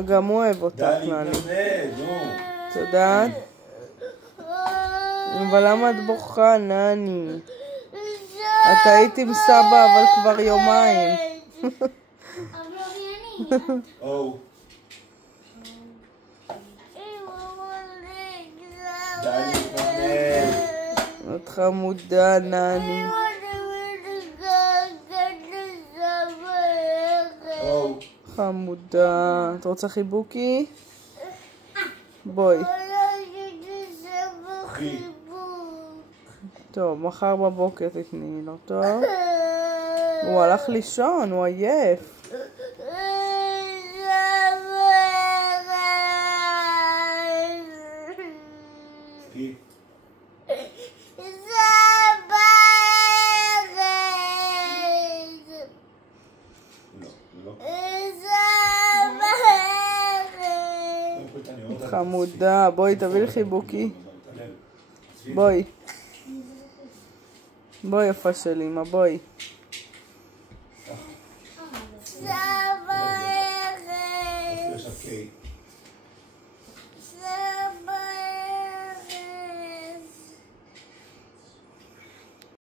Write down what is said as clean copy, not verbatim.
גם הוא אוהב אותך, נני. תודה. אבל למה את בוכה, נני? את היית עם סבא אבל כבר יומיים. את חמודה, נני. חמודה. את רוצה חיבוקי? בואי. טוב, מחר בבוקר תתני לו, טוב? הוא הלך לישון, הוא עייף. חמודה, בואי תביא לי חיבוקי. בואי. בואי יפה של אמא, בואי. סבא